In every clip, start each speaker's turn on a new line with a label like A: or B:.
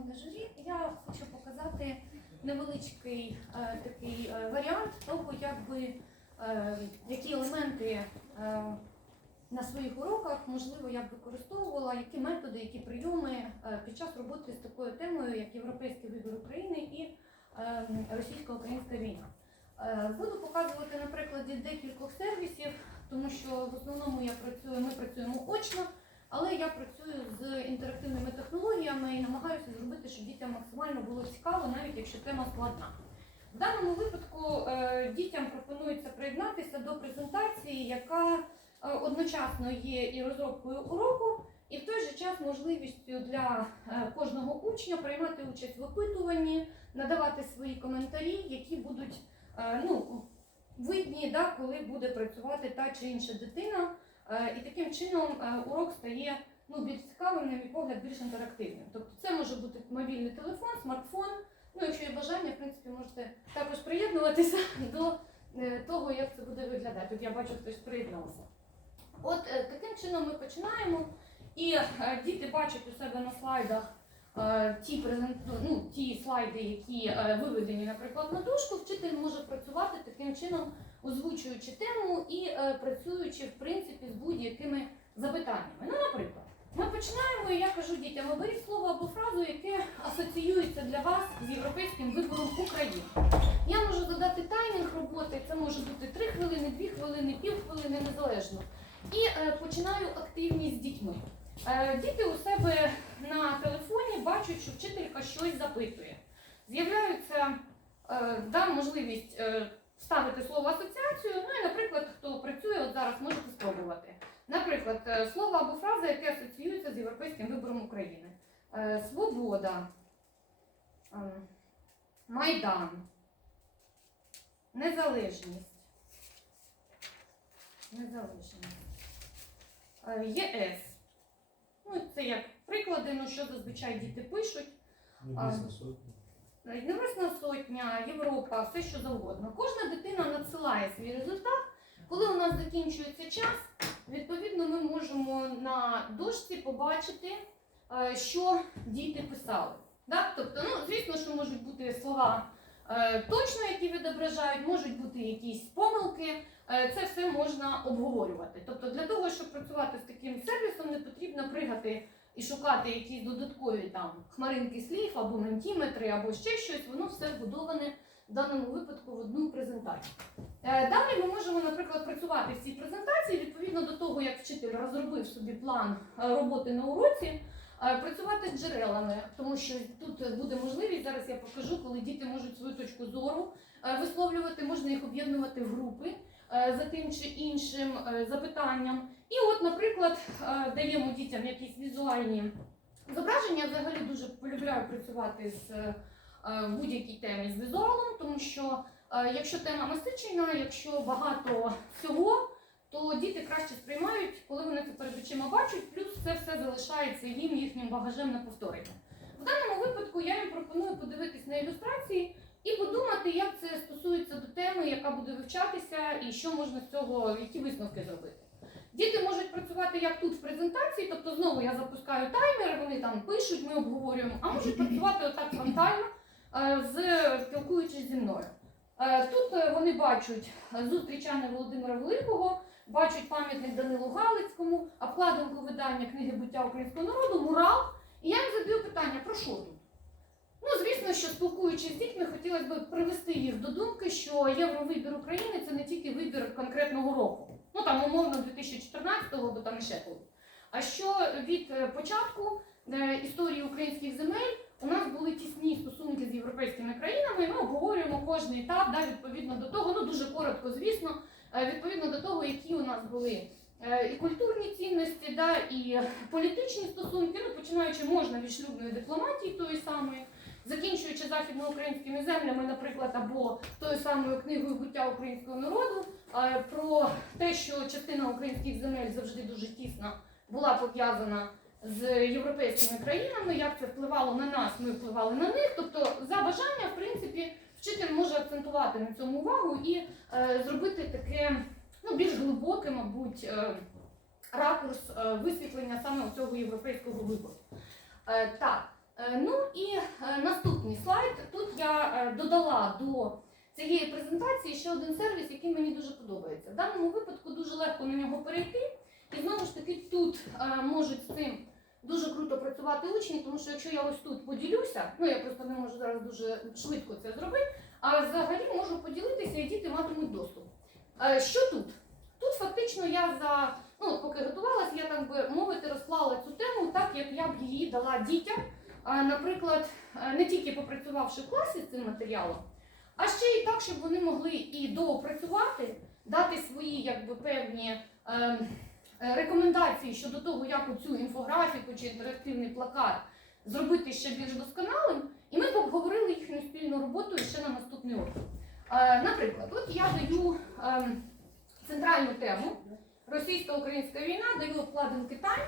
A: шановне журі, я хочу показати невеличкий е, такий е, варіант того, як би, е, які елементи е, на своїх уроках можливо я б використовувала, які методи, які прийоми е, під час роботи з такою темою, як європейський вибір України і е, російсько-українська війна. Е, Буду показувати на прикладі декількох сервісів, тому що в основному я працюю, ми працюємо очно. Але я працюю з інтерактивними технологіями і намагаюся зробити, щоб дітям максимально було цікаво, навіть якщо тема складна. В даному випадку е, дітям пропонується приєднатися до презентації, яка е, одночасно є і розробкою уроку, і в той же час можливістю для е, кожного учня приймати участь в опитуванні, надавати свої коментарі, які будуть ну, видні, да, коли буде працювати та чи інша дитина. Е, І таким чином е, урок стає ну, більш цікавим, на мій погляд, більш інтерактивним. Тобто це може бути мобільний телефон, смартфон. Ну, якщо є бажання, в принципі, можете також приєднуватися до е, того, як це буде виглядати. От я бачу, хтось приєднався. От таким чином ми починаємо, і діти бачать у себе на слайдах ті, презент... ну, ті слайди, які виведені, наприклад, на дошку. Вчитель може працювати таким чином озвучуючи тему і е, працюючи в принципі з будь-якими запитаннями. Ну, наприклад, ми починаємо, і я кажу дітям, оберіть слово або фразу, яке асоціюється для вас з європейським вибором України. Я можу задати таймінг роботи, це може бути 3 хвилини, 2 хвилини, пів хвилини, незалежно. І е, починаю активність з дітьми. Е, діти у себе на телефоні бачать, що вчителька щось запитує. З'являється е, да, можливість е, ставити слово асоціацію. Ну і, наприклад, хто працює, от зараз можете спробувати. Наприклад, е, слово або фраза, яке асоціюється з європейським вибором України. Е, Свобода, е, Майдан, Незалежність. Незалежність. ЄС. Ну, це як приклади, ну що зазвичай діти пишуть.
B: Небесна сотня.
A: Небесна сотня, Європа, все що завгодно. Кожна дитина надсилає свій результат. Коли у нас закінчується час, відповідно, ми можемо на дошці побачити, е, що діти писали. Да? Тобто, ну, звісно, що можуть бути слова е, точно, які відображають, можуть бути якісь помилки. Е, Це все можна обговорювати. Тобто, для того, щоб працювати з таким сервісом, не потрібно пригати і шукати якісь додаткові там хмаринки слів або ментіметри, або ще щось, воно все вбудоване в даному випадку в одну презентацію. Е, Далі ми можемо, наприклад, працювати в цій презентації відповідно до того, як вчитель розробив собі план е, роботи на уроці, е, працювати з джерелами, тому що тут буде можливість, зараз я покажу, коли діти можуть свою точку зору висловлювати, можна їх об'єднувати в групи за тим чи іншим е, запитанням. І от, наприклад, е, даємо дітям якісь візуальні зображення. Взагалі дуже полюбляю працювати з е, будь-якій темі з візуалом, тому що е, якщо тема насичена, якщо багато всього, то діти краще сприймають, коли вони це перед очима бачать, плюс це все залишається їм їхнім багажем на повторення. В даному випадку я їм пропоную подивитись на ілюстрації і подумати, як це стосується до теми, яка буде вивчатися, і що можна з цього, які висновки зробити. Діти можуть працювати як тут в презентації, тобто знову я запускаю таймер, вони там пишуть, ми обговорюємо, а можуть працювати отак фронтально, е, з спілкуючись зі мною. Е, Тут е, вони бачать зустріч Анни Володимира Великого, бачать пам'ятник Данилу Галицькому, обкладинку видання книги буття українського народу, мурал. І я їм задаю питання, про що тут? Ну, звісно, що спілкуючись з дітьми, хотілося б привести їх до думки, що євровибір України це не тільки вибір конкретного року, ну там умовно 2014-го, бо там іще коли. А що від е, початку е, історії українських земель у нас були тісні стосунки з європейськими країнами, і ми обговорюємо кожний етап, да, відповідно до того, ну дуже коротко, звісно, е, відповідно до того, які у нас були і культурні цінності, да, і політичні стосунки, ну починаючи можна від шлюбної дипломатії тої самої, закінчуючи західноукраїнськими землями, наприклад, або тою самою книгою буття українського народу, е, про те, що частина українських земель завжди дуже тісно була пов'язана з європейськими країнами, як це впливало на нас, ми впливали на них. Тобто, за бажання, в принципі, вчитель може акцентувати на цьому увагу і е, зробити таке ну, більш глибоке, мабуть, е, ракурс висвітлення саме цього європейського вибору. Так, Ну і е, наступний слайд. Тут я е, додала до цієї презентації ще один сервіс, який мені дуже подобається. В даному випадку дуже легко на нього перейти. І знову ж таки тут е, можуть з цим дуже круто працювати учні, тому що якщо я ось тут поділюся, ну я просто не можу зараз дуже швидко це зробити, а взагалі можу поділитися і діти матимуть доступ. Е, Що тут? Тут фактично я за ну поки готувалася, я так би мовити розклала цю тему так, як я б її дала дітям. Наприклад, е, не тільки попрацювавши в класі з цим матеріалом, а ще й так, щоб вони могли і доопрацювати, дати свої якби певні. Е, е, Рекомендації щодо того, як цю інфографіку чи інтерактивний плакат зробити ще більш досконалим, і ми обговорили їхню спільну роботу ще на наступний урок. Е, Наприклад, от я даю ем, центральну тему російсько-українська війна, даю обкладин Китай,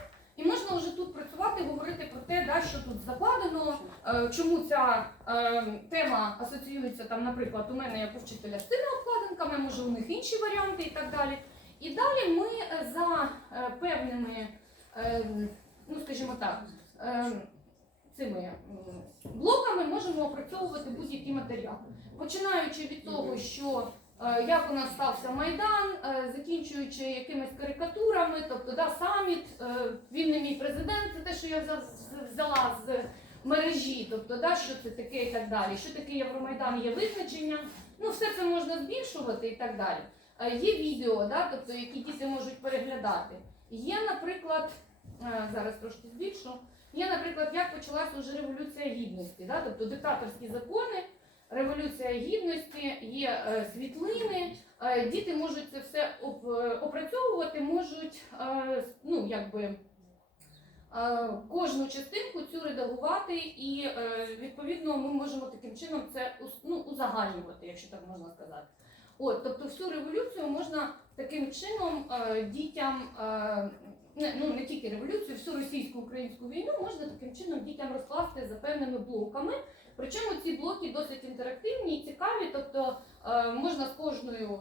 A: і можна вже тут працювати, говорити про те, да, що тут закладено, е, чому ця ем, тема асоціюється там, наприклад, у мене як у вчителя з цими обкладинками, може у них інші варіанти і так далі. І далі ми е, за е, певними, ну скажімо так, цими блоками можемо опрацьовувати будь-які матеріали. Починаючи від того, що е, як у нас стався Майдан, е, закінчуючи якимись карикатурами, тобто да, саміт, е, він не мій президент, це те, що я взяла з мережі, тобто да, що це таке і так далі, що таке Євромайдан, є визначення. Ну, все це можна збільшувати і так далі. Є відео, да, тобто, які діти можуть переглядати. Є, наприклад, е, зараз трошки збільшу. Є, наприклад, як почалася вже революція гідності, да? тобто диктаторські закони, революція гідності, є е, світлини. Е, діти можуть це все опрацьовувати, можуть ну, якби, кожну частинку цю редагувати, і е, відповідно ми можемо таким чином це ну, узагальнювати, якщо так можна сказати. От, тобто всю революцію можна таким чином е, дітям, е, ну не тільки революцію, всю російсько-українську війну можна таким чином дітям розкласти за певними блоками. Причому ці блоки досить інтерактивні і цікаві, тобто е, можна з кожною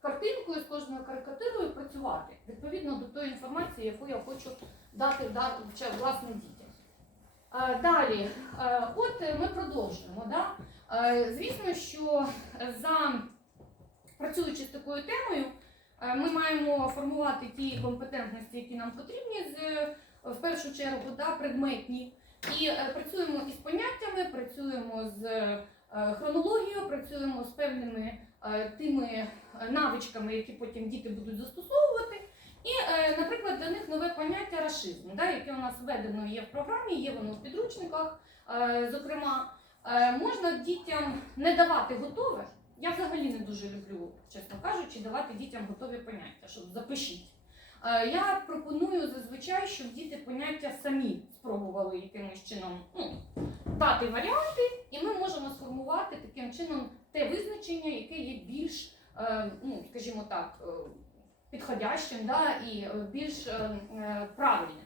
A: картинкою, з кожною карикатурою працювати відповідно до тої інформації, яку я хочу дати власне дітям. Е, Далі, е, от ми продовжуємо. Да? Е, Звісно, що за працюючи з такою темою, ми маємо формувати ті компетентності, які нам потрібні в першу чергу да, предметні. І працюємо із поняттями, працюємо з хронологією, працюємо з певними тими навичками, які потім діти будуть застосовувати. І, е, наприклад, для них нове поняття расизм, да, яке у нас введено є в програмі, є воно в підручниках. е, Зокрема, Е, можна дітям не давати готове. Я взагалі не дуже люблю, чесно кажучи, давати дітям готові поняття, щоб запишіть. Я пропоную зазвичай, щоб діти поняття самі спробували якимось чином ну, дати варіанти, і ми можемо сформувати таким чином те визначення, яке є більш, ну, скажімо так, підходящим да, і е, більш е, е, правильним.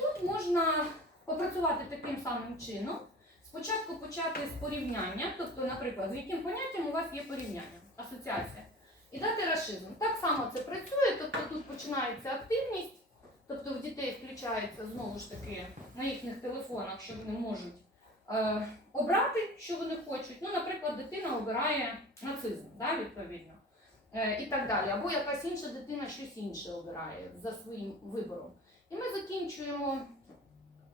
A: Тут можна попрацювати таким самим чином. Спочатку почати з порівняння, тобто, наприклад, з яким поняттям у вас є порівняння, асоціація. І дати расизм. Так само це працює, тобто тут починається активність, тобто в дітей включається знову ж таки на їхніх телефонах, що вони можуть е, обрати, що вони хочуть. Ну, наприклад, дитина обирає нацизм, да, відповідно. Е, і так далі. Або якась інша дитина щось інше обирає за своїм вибором. І ми закінчуємо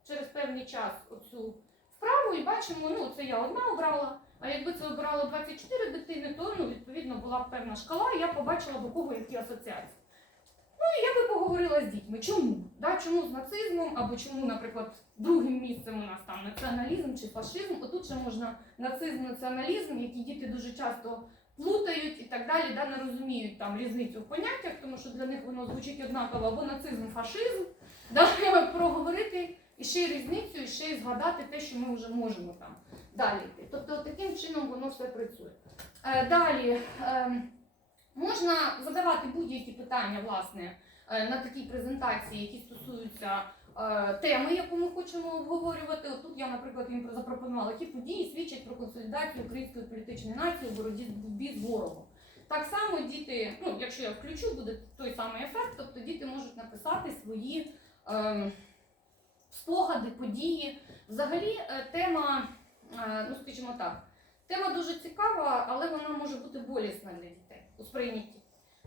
A: через певний час оцю вправу і бачимо, ну це я одна обрала. А якби це обирало 24 дитини, то ну, відповідно була б певна шкала, і я побачила у кого які асоціації. Ну і я би поговорила з дітьми. Чому? Да, чому з нацизмом, або чому, наприклад, другим місцем у нас там націоналізм чи фашизм. Отут ще можна нацизм, націоналізм, які діти дуже часто плутають і так далі, да, не розуміють там різницю в поняттях, тому що для них воно звучить однаково або нацизм, фашизм. Да, треба проговорити і ще й різницю, і ще й згадати те, що ми вже можемо там далі йти. Тобто таким чином воно все працює. Е, далі е, можна задавати будь-які питання власне, е, на такій презентації, які стосуються теми, яку ми хочемо обговорювати. Отут я, наприклад, їм запропонувала, які події свідчать про консолідацію української політичної нації у боротьбі з ворогом. Так само діти, ну якщо я включу, буде той самий ефект, тобто діти можуть написати свої. ем, спогади, події. Взагалі, е, тема, е, ну скажімо так, тема дуже цікава, але вона може бути болісна для дітей у сприйнятті.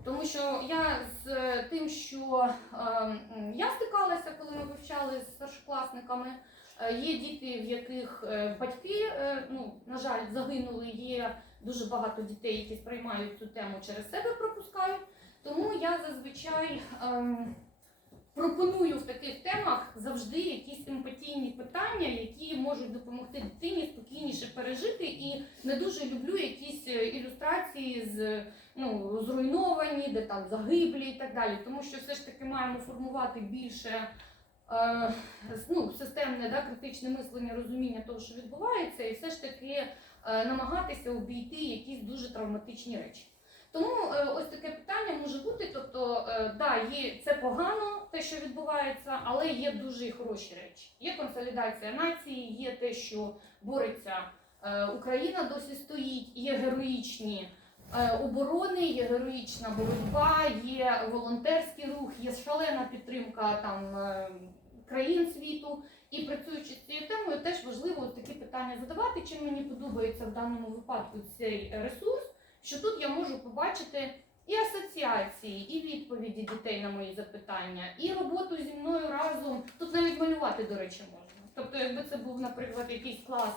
A: Тому що я з е, тим, що е, я стикалася, коли ми вивчали з старшокласниками, е, є діти, в яких батьки, ну, на жаль, загинули, є дуже багато дітей, які сприймають цю тему через себе, пропускають. Тому я зазвичай ем, пропоную в таких темах завжди якісь емпатійні питання, які можуть допомогти дитині спокійніше пережити. І не дуже люблю якісь ілюстрації з ну, зруйновані, де там загиблі і так далі. Тому що все ж таки маємо формувати більше. е, Ну, системне да, критичне мислення, розуміння того, що відбувається, і все ж таки е, намагатися обійти якісь дуже травматичні речі. Тому е, ось таке питання може бути. Тобто, е, да, є це погано, те, що відбувається, але є дуже хороші речі. Є консолідація нації, є те, що бореться е, Україна досі стоїть, є героїчні оборони, є героїчна боротьба, є волонтерський рух, є шалена підтримка там е, країн світу. І працюючи з цією темою, теж важливо такі питання задавати. Чим мені подобається в даному випадку цей ресурс, що тут я можу побачити і асоціації, і відповіді дітей на мої запитання, і роботу зі мною разом. Тут навіть малювати, до речі, можна. Тобто, якби це був, наприклад, якийсь клас,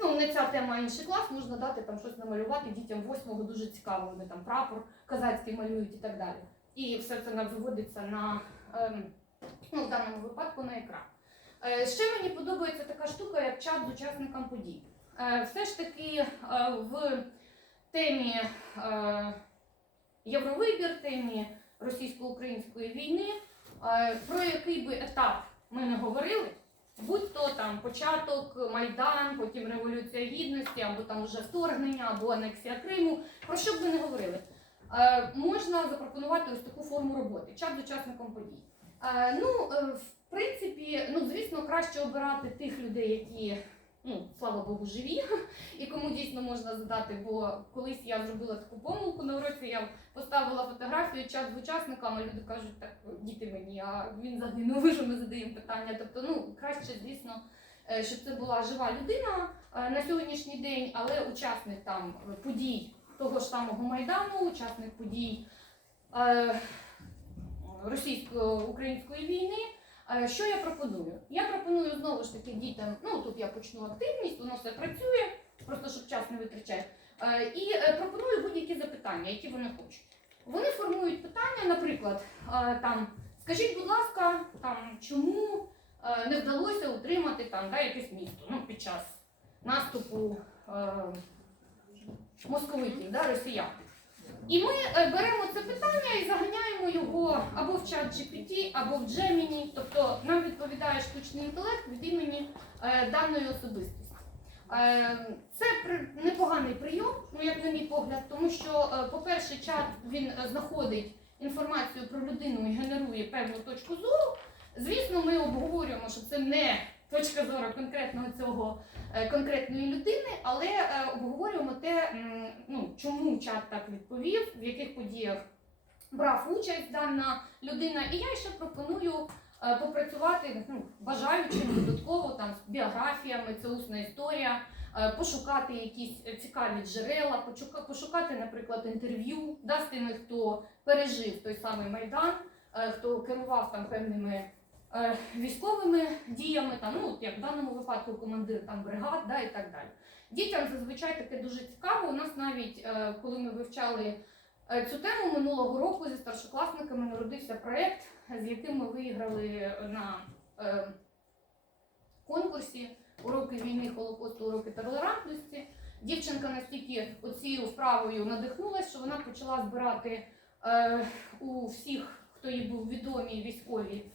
A: ну не ця тема, інший клас, можна дати там щось намалювати дітям восьмого дуже цікаво. Вони там прапор казацький малюють і так далі. І все це виводиться на ем, ну, в даному випадку на екран. Е, Ще мені подобається така штука, як чат з учасникам подій. Е, Все ж таки е, в темі Євровибір, темі російсько-української війни, про який би етап ми не говорили, будь то там початок, Майдан, потім Революція Гідності, або там вже вторгнення, або анексія Криму, про що б ви не говорили, е, можна запропонувати ось таку форму роботи, чат з учасником подій. Е, Ну, е, в принципі, ну звісно, краще обирати тих людей, які, ну слава Богу, живі, і кому дійсно можна задати. Бо колись я зробила таку помилку на уроці, я поставила фотографію, чат з учасниками, люди кажуть, так діти мені, а він загинув, що ми задаємо питання. Тобто, ну краще, звісно, е, щоб це була жива людина е, на сьогоднішній день, але учасник там подій того ж самого майдану, учасник подій. е, Російсько-української війни, Що я пропоную? Я пропоную знову ж таки дітям, ну тут я почну активність, воно все працює, просто щоб час не витрачати. Е, І е, пропоную будь-які запитання, які вони хочуть. Вони формують питання, наприклад, е, там, скажіть, будь ласка, там, чому е, не вдалося утримати там, да, якесь місто ну, під час наступу е, московитів, да, росіян. І ми е, беремо це питання і заганяємо його або в чат GPT, або в Gemini, тобто нам відповідає штучний інтелект від імені е, даної особистості. Е, це непоганий прийом, ну як на мій погляд, тому що, е, по-перше, чат він знаходить інформацію про людину і генерує певну точку зору. Звісно, ми обговорюємо, що це не точка зору конкретного цього е, конкретної людини, але е, обговорюємо те, ну, чому чат так відповів, в яких подіях брав участь дана людина. І я ще пропоную е, попрацювати ну, бажаючим додатково там з біографіями, це усна історія. Пошукати якісь цікаві джерела, пошукати, наприклад, інтерв'ю да, з тими, хто пережив той самий майдан, хто керував там певними військовими діями, там, ну, як в даному випадку командир там, бригад да, і так далі. Дітям зазвичай таке дуже цікаво. У нас навіть, е, коли ми вивчали е, цю тему минулого року зі старшокласниками, народився проєкт, з яким ми виграли на е, конкурсі уроки війни, Холокосту, уроки толерантності. Дівчинка настільки оцією вправою надихнулася, що вона почала збирати е, у всіх, хто їй був відомі військові е,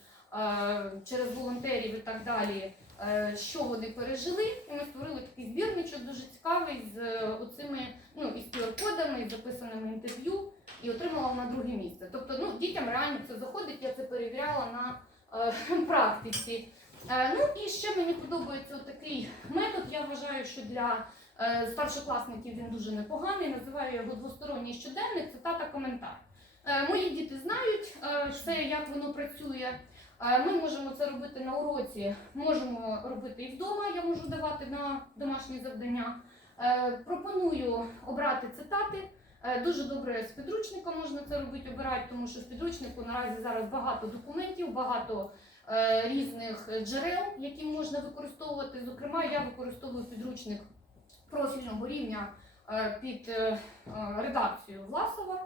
A: через волонтерів і так далі, е, що вони пережили. І ми створили такий збірничок дуже цікавий з е, оцими ну, із QR-кодами, із записаними інтерв'ю, і отримала на друге місце. Тобто, ну, дітям реально це заходить, я це перевіряла на е, практиці. Е, ну і ще мені подобається такий метод. Я вважаю, що для е, старшокласників він дуже непоганий. Називаю його двосторонній щоденник, цитата коментар. Е, мої діти знають е, все, як воно працює. Е, Ми можемо це робити на уроці, можемо робити і вдома. Я можу давати на домашні завдання. Е, Пропоную обрати цитати. Е, Дуже добре з підручника можна це робити, обирати, тому що в підручнику наразі зараз багато документів, багато різних джерел, які можна використовувати. Зокрема, я використовую підручник профільного рівня під редакцію Власова.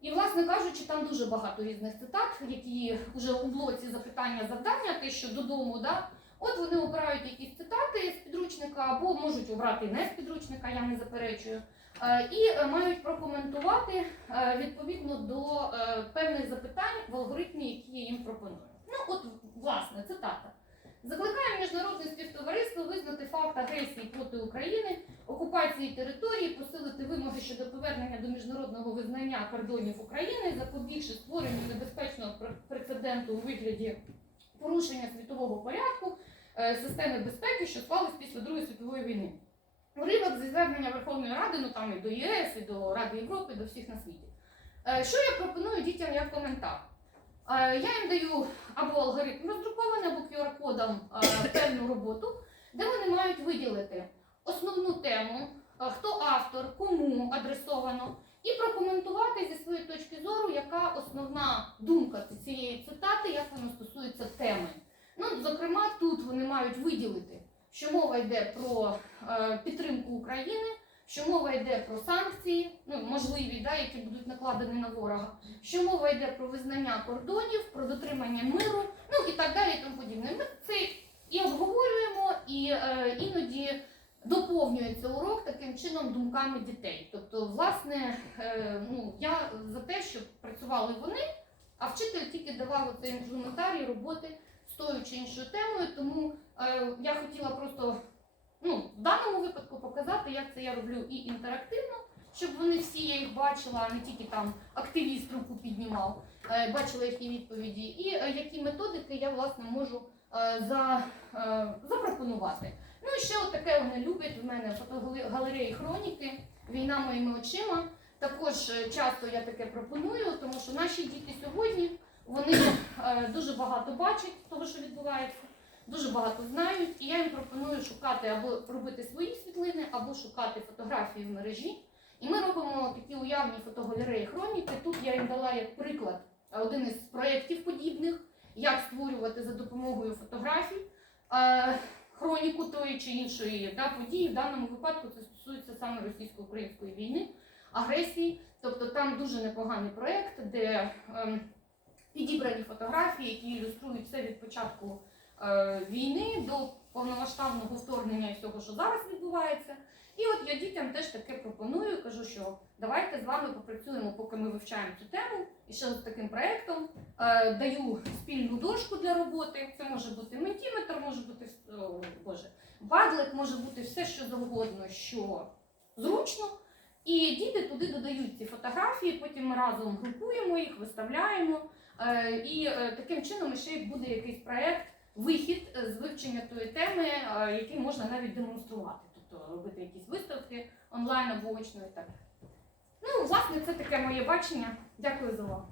A: І, власне кажучи, там дуже багато різних цитат, які вже у блоці запитання завдання, те, що додому, да, от вони обирають якісь цитати з підручника, або можуть обрати не з підручника, я не заперечую. Е, І мають прокоментувати е, відповідно до е, певних запитань в алгоритмі, які я їм пропоную. Ну, от, власне, цитата. Закликає міжнародне співтовариство визнати факт агресії проти України, окупації території, посилити вимоги щодо повернення до міжнародного визнання кордонів України, запобігши створенню небезпечного прецеденту у вигляді порушення світового порядку, е, системи безпеки, що склались після Другої світової війни. Уривок зі звернення Верховної Ради, ну там і до ЄС, і до Ради Європи, до всіх на світі. Е, Що я пропоную дітям як коментар? Е, Я їм даю або алгоритм роздрукований, або QR-кодом певну роботу, де вони мають виділити основну тему, е, хто автор, кому адресовано, і прокоментувати зі своєї точки зору, яка основна думка цієї цитати, як воно стосується теми. Ну, зокрема, тут вони мають виділити, що мова йде про е, підтримку України, що мова йде про санкції, ну можливі, да, які будуть накладені на ворога, що мова йде про визнання кордонів, про дотримання миру, ну і так далі, і тому подібне. Ми це і обговорюємо, і е, іноді доповнюється урок таким чином думками дітей. Тобто, власне, е, ну я за те, щоб працювали вони, а вчитель тільки давав оцей інструментарій роботи з тою чи іншою темою. Тому е, я хотіла просто ну, в даному випадку показати, як це я роблю і інтерактивно, щоб вони всі я їх бачила, а не тільки там активіст руку піднімав, е, бачила їхні відповіді, і які методики я власне можу за, запропонувати. Ну і ще от таке вони люблять. У мене фотогалереї хроніки, війна моїми очима. Також е, часто я таке пропоную, тому що наші діти сьогодні вони е, дуже багато бачать того, що відбувається, дуже багато знають, і я їм пропоную шукати або робити свої світлини, або шукати фотографії в мережі. І ми робимо такі уявні фотогалереї хроніки. Тут я їм дала як приклад е, один із проєктів подібних, як створювати за допомогою фотографій хроніку тої чи іншої да, події. В даному випадку це стосується саме російсько-української війни, агресії. Тобто там дуже непоганий проєкт, де ем, підібрані фотографії, які ілюструють все від початку е, війни до повномасштабного вторгнення і всього, що зараз відбувається. І от я дітям теж таке пропоную, кажу, що давайте з вами попрацюємо, поки ми вивчаємо цю тему. І ще з таким проєктом е, даю спільну дошку для роботи. Це може бути ментіметр, може бути о, боже, падлет, може бути все, що завгодно, що зручно. І діти туди додають ці фотографії, потім ми разом групуємо їх, виставляємо. Е, І е, таким чином ще буде якийсь проєкт, вихід е, з вивчення тої теми, е, який можна навіть демонструвати, тобто робити якісь виставки онлайн або очно і так. Ну, власне, це таке моє бачення. Дякую за увагу.